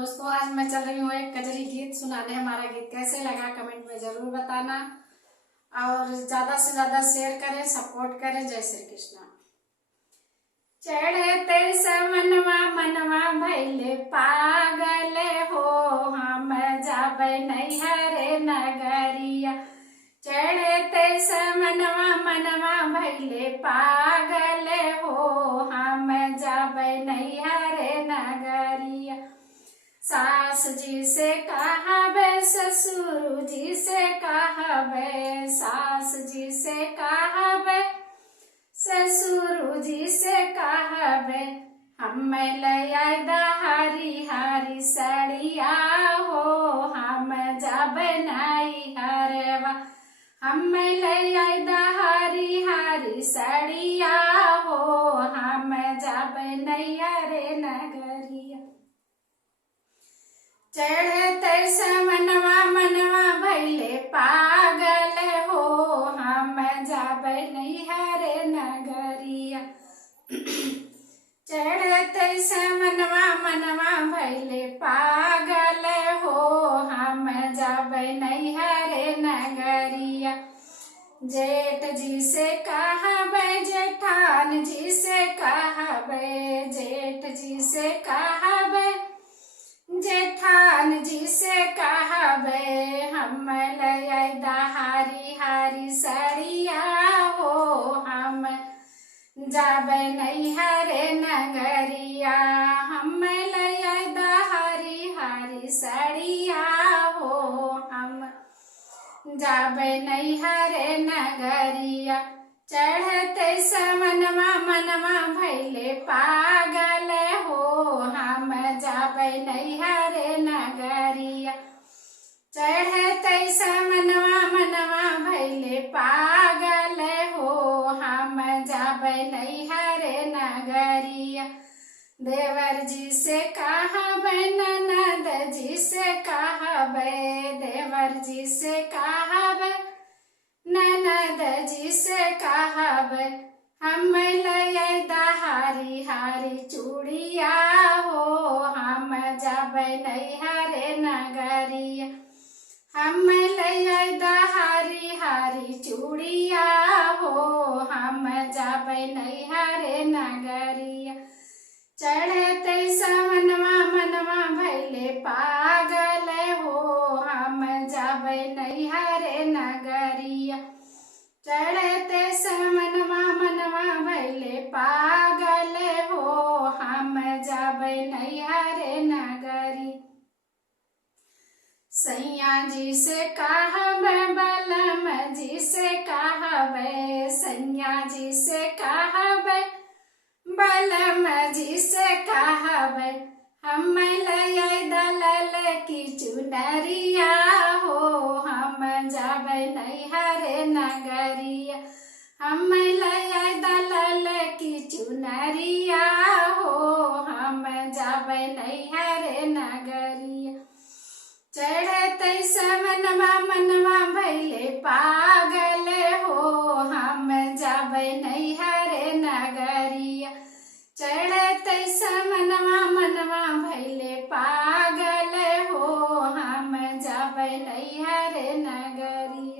दोस्तों, आज मैं चल रही हूँ एक कजरी गीत सुनाने। हमारा गीत कैसे लगा कमेंट में जरूर बताना और ज्यादा से ज्यादा शेयर करें, सपोर्ट करें। जय श्री कृष्णा। चढ़ते समनवा मनवा भैले पागल हो, हम जाबे नैहर नगरिया। चढ़ते समनवा मनवा भैले पागल हो, हम जाबे नैहर नगरिया। सास जी से कहबे, ससुर जी से कहबे, सास जी से कहबे, ससुर जी से कहबे, हम ले आयदा हरी हरी सड़िया हो, हम जाबे नैहरवा। हम ले आयदा हरी हरी सड़िया हो, हम जाबे नैहर नगरिया। चढ़ते समनवा मनवा भैले पागल हो, हम जाबे नैहर नगरिया। चढ़ते समनवा मनवा भैले पागल हो, हम जाबे नैहर नगरिया। जेठ जी से कहबे, जेठान जी से कहबे, जेठ जी से कहबे, जेठान जी से कहबे, हम ले आयदा हरी हरी सड़िया हो, हम जाबे नैहर नगरिया। हम ले आयदा हरी हरी सड़िया हो, हम जाबे नैहर नगरिया। चढ़ते समनवा मनवा भैले पागल हो, हम जाबे नैहर नगरिया। चढ़ते समनवा मनवा भैले पागल हो, हम जाबे नैहर नगरिया। देवर जी से कहबे, ननद जी से कहबे, देवर जी से कहबे, ननद जी से कहबे, हम ले आयदा हरी हरी चूड़िया हो, हम जाबे नैहर नगरिया। हम ले आयदा हरी हरी चूड़िया हो, हम जाबे नैहर नगरिया। चढ़ते समनवा मनवा भैले पागल हो, हम जाबे नैहर नगरिया। चढ़ते समनवा मनवा भैले पागल हो, हम जाबे नैहर नगरी। सैया जी से कहबे, बलम जी से कहबे, सैया जी से कहबे, बलम जी से कहबे, हम ले आयदा लाल की चुनरिया हो, हम जाबे नैहर नगरिया। हम ले आयदा लाल की चुनरिया हो, हम जाबे नैहर नगरिया। चढ़ते समनवा मनवा भैले पागल हो, हम जाबे नैहर नगरिया। चढ़ते समनवा मनवा भैले पागल हो, हम जाबे नैहर नगरिया।